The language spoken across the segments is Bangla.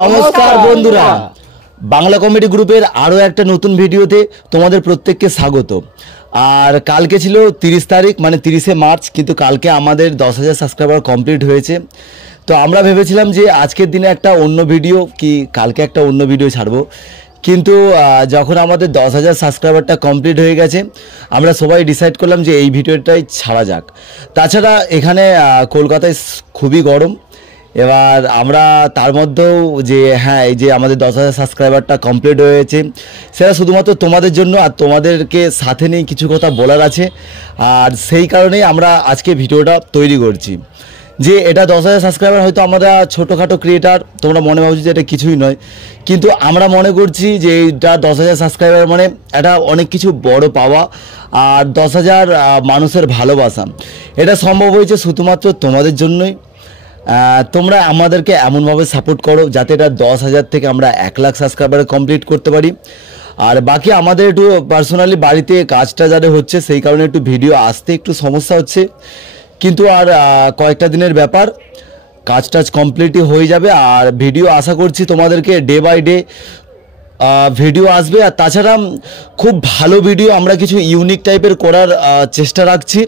নমস্কার বন্ধুরা, বাংলা কমেডি গ্রুপের আরও একটা নতুন ভিডিওতে তোমাদের প্রত্যেককে স্বাগত। আর কালকে ছিল 30 তারিখ, মানে 30শে মার্চ, কিন্তু কালকে আমাদের 10,000 সাবস্ক্রাইবার কমপ্লিট হয়েছে। তো আমরা ভেবেছিলাম যে আজকের দিনে একটা অন্য ভিডিও কালকে একটা অন্য ভিডিও ছাড়বো, কিন্তু যখন আমাদের 10,000 সাবস্ক্রাইবারটা কমপ্লিট হয়ে গেছে, আমরা সবাই ডিসাইড করলাম যে এই ভিডিওটাই ছাড়া যাক। তাছাড়া এখানে কলকাতায় খুবই গরম, এবার আমরা তার মধ্যেও যে এই যে আমাদের 10,000 সাবস্ক্রাইবারটা কমপ্লিট হয়েছে, সেটা শুধুমাত্র তোমাদের জন্য, আর তোমাদেরকে সাথে নিয়ে কিছু কথা বলার আছে। আর সেই কারণেই আমরা আজকে ভিডিওটা তৈরি করছি। যে এটা 10,000 সাবস্ক্রাইবার হয়তো আমরা ছোটোখাটো ক্রিয়েটার, তোমরা মনে ভাবছো যে এটা কিছুই নয়, কিন্তু আমরা মনে করছি যে এটা 10,000 সাবস্ক্রাইবার মানে এটা অনেক কিছু বড় পাওয়া, আর 10,000 মানুষের ভালোবাসা। এটা সম্ভব হয়েছে শুধুমাত্র তোমাদের জন্যই। তোমরা আমাদেরকে এমনভাবে সাপোর্ট করো যাতে এটা 10,000 থেকে আমরা 1 লাখ সাবস্ক্রাইবার কমপ্লিট করতে পারি। আর বাকি আমাদের একটু পার্সোনালি বাড়িতে কাজটা যারা হচ্ছে, সেই কারণে একটু ভিডিও আসতে একটু সমস্যা হচ্ছে, কিন্তু আর কয়েকটা দিনের ব্যাপার, কাজটা কমপ্লিটই হয়ে যাবে। আর ভিডিও আশা করছি তোমাদেরকে ডে বাই ডে ভিডিও আসবে। আর তাছাড়া খুব ভালো ভিডিও আমরা কিছু ইউনিক টাইপের করার চেষ্টা রাখছি।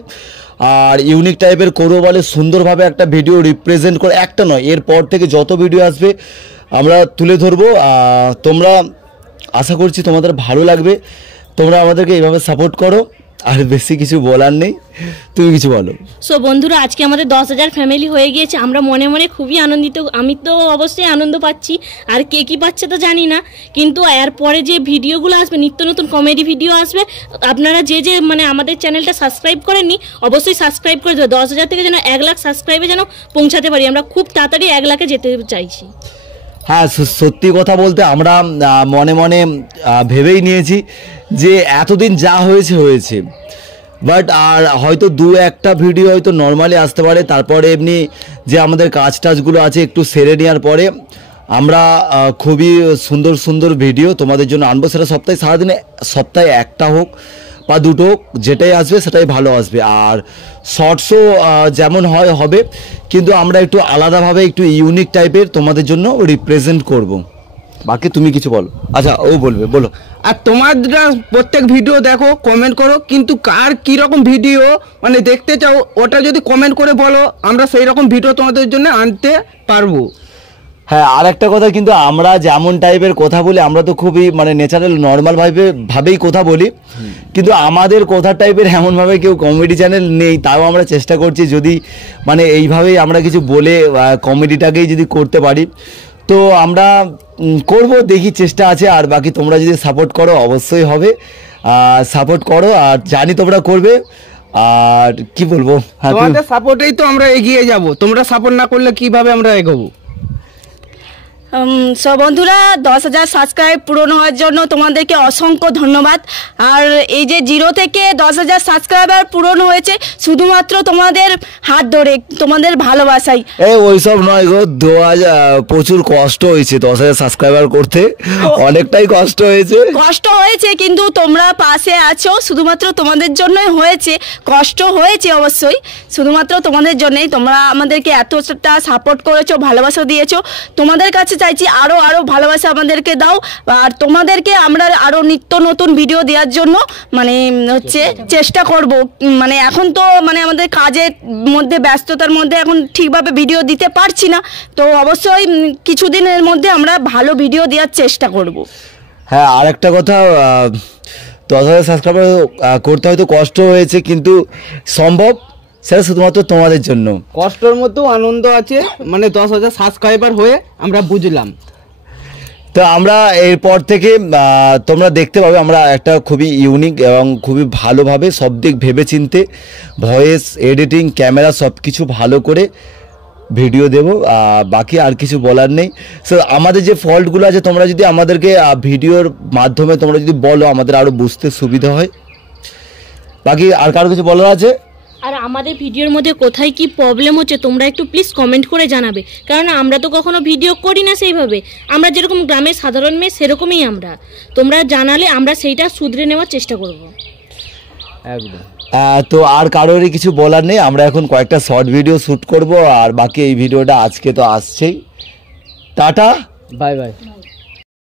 আর ইউনিক টাইপের করবো বলে সুন্দরভাবে একটা ভিডিও রিপ্রেজেন্ট করে, একটা নয়, এরপর থেকে যত ভিডিও আসবে আমরা তুলে ধরবো। তোমরা আশা করছি তোমাদের ভালো লাগবে, তোমরা আমাদেরকে এইভাবে সাপোর্ট করো। আর বেশি কিছু বলার নেই, তুমি কিছু বলো। সো বন্ধুরা, আজকে আমাদের 10,000 ফ্যামিলি হয়ে গিয়েছে। আমরা মনে মনে খুবই আনন্দিত। আমি তো অবশ্যই আনন্দ পাচ্ছি, আর কে কী পাচ্ছে তো জানি না, কিন্তু এরপরে যে ভিডিওগুলো আসবে, নিত্য নতুন কমেডি ভিডিও আসবে, আপনারা যে মানে আমাদের চ্যানেলটা সাবস্ক্রাইব করেননি, অবশ্যই সাবস্ক্রাইব করে দেবে। 10,000 থেকে যেন 1 লাখ সাবস্ক্রাইবে যেন পৌঁছাতে পারি। আমরা খুব তাড়াতাড়ি 1 লাখে যেতে চাইছি। হ্যাঁ, সত্যি কথা বলতে আমরা মনে মনে ভেবেই নিয়েছি যে এতদিন যা হয়েছে, বাট আর হয়তো 2-1টা ভিডিও হয়তো নর্মালি আসতে পারে। তারপরে এমনি যে আমাদের কাজগুলো আছে একটু সেরে নেওয়ার পরে আমরা খুবই সুন্দর সুন্দর ভিডিও তোমাদের জন্য আনবো। সেটা সপ্তাহে একটা হোক বা দুটো হোক, যেটাই আসবে সেটাই ভালো আসবে। আর শর্টসও যেমন হবে, কিন্তু আমরা একটু আলাদাভাবে একটু ইউনিক টাইপের তোমাদের জন্য রিপ্রেজেন্ট করব। বাকি তুমি কিছু বলো। আচ্ছা, ও বলো। আর তোমরা প্রত্যেক ভিডিও দেখো, কমেন্ট করো, কিন্তু কার কীরকম ভিডিও মানে দেখতে চাও ওটা যদি কমেন্ট করে বলো, আমরা সেই রকম ভিডিও তোমাদের জন্য আনতে পারবো। হ্যাঁ, আর একটা কথা, কিন্তু আমরা যেমন টাইপের কথা বলি, আমরা তো খুবই মানে ন্যাচারাল নর্মাল ভাবেই কথা বলি, কিন্তু আমাদের কথা টাইপের এমনভাবে কেউ কমেডি চ্যানেল নেই। তাও আমরা চেষ্টা করছি যদি মানে এইভাবেই আমরা কিছু বলে কমেডিটাকেই যদি করতে পারি, তো আমরা করব, দেখি, চেষ্টা আছে। আর বাকি তোমরা যদি সাপোর্ট করো অবশ্যই হবে, সাপোর্ট করো, আর জানি তোমরা করবে। আর কি বলবো, তোমাদের সাপোর্টেই তো আমরা এগিয়ে যাব, তোমরা সাপোর্ট না করলে কিভাবে আমরা এগোবো। সব বন্ধুরা, 10,000 সাবস্ক্রাইব পূরণ হওয়ার জন্য তোমাদেরকে অসংখ্য ধন্যবাদ। আর এই যে 0 থেকে 10,000 সাবস্ক্রাইবার পূরণ হয়েছে শুধুমাত্র তোমাদের হাত ধরে, তোমাদের ভালোবাসাই। ওইসব নয় গো, প্রচুর কষ্ট হয়েছে 10,000 সাবস্ক্রাইবার করতে, অনেকটাই কষ্ট হয়েছে, কিন্তু তোমরা পাশে আছো, শুধুমাত্র তোমাদের জন্যই হয়েছে। কষ্ট হয়েছে অবশ্যই, শুধুমাত্র তোমাদের জন্যই। তোমরা আমাদেরকে এতটা সাপোর্ট করেছো, ভালোবাসা দিয়েছো। তোমাদের কাছে চাইছি আরো ভালোবাসা আমাদেরকে দাও, আর তোমাদেরকে আমরা আরো নিত্য নতুন ভিডিও দেওয়ার জন্য মানে চেষ্টা করব। মানে এখন তো মানে আমাদের কাজের মধ্যে, ব্যস্ততার মধ্যে এখন ঠিকভাবে ভিডিও দিতে পারছি না, তো অবশ্যই কিছুদিনের মধ্যে আমরা ভালো ভিডিও দেওয়ার চেষ্টা করব। হ্যাঁ, আর একটা কথা, 10,000 সাবস্ক্রাইবার করতে হয়তো কষ্ট হয়েছে, কিন্তু সম্ভব, সেটা শুধুমাত্র তোমাদের জন্য। কষ্টের মধ্যেও আনন্দ আছে, মানে 10,000 সাবস্ক্রাইবার হয়ে আমরা বুঝলাম। তো আমরা এরপর থেকে তোমরা দেখতে পাবে আমরা একটা খুবই ইউনিক এবং খুবই ভালোভাবে সব দিক ভেবে চিনতে, ভয়েস, এডিটিং, ক্যামেরা সব কিছু ভালো করে ভিডিও দেব। বাকি আর কিছু বলার নেই। সো আমাদের যে ফল্টগুলো আছে, তোমরা যদি আমাদেরকে ভিডিওর মাধ্যমে তোমরা যদি বলো, আমাদের আরও বুঝতে সুবিধা হয়। বাকি আর কারো কিছু বলার আছে? আর আমাদের ভিডিওর মধ্যে কোথায় কি প্রবলেম হচ্ছে তোমরা একটু প্লিজ কমেন্ট করে জানাবে, কারণ আমরা তো কখনো ভিডিও করি না সেইভাবে। আমরা যেরকম গ্রামের সাধারণ মেয়ে সেরকমই আমরা, তোমরা জানালে আমরা সেইটা শুধরে নেওয়ার চেষ্টা করব। একদম। তো আর কারোরই কিছু বলার নেই, আমরা এখন কয়েকটা শর্ট ভিডিও শ্যুট করব, আর বাকি এই ভিডিওটা আজকে তো আসছেই। টাটা। Bye bye.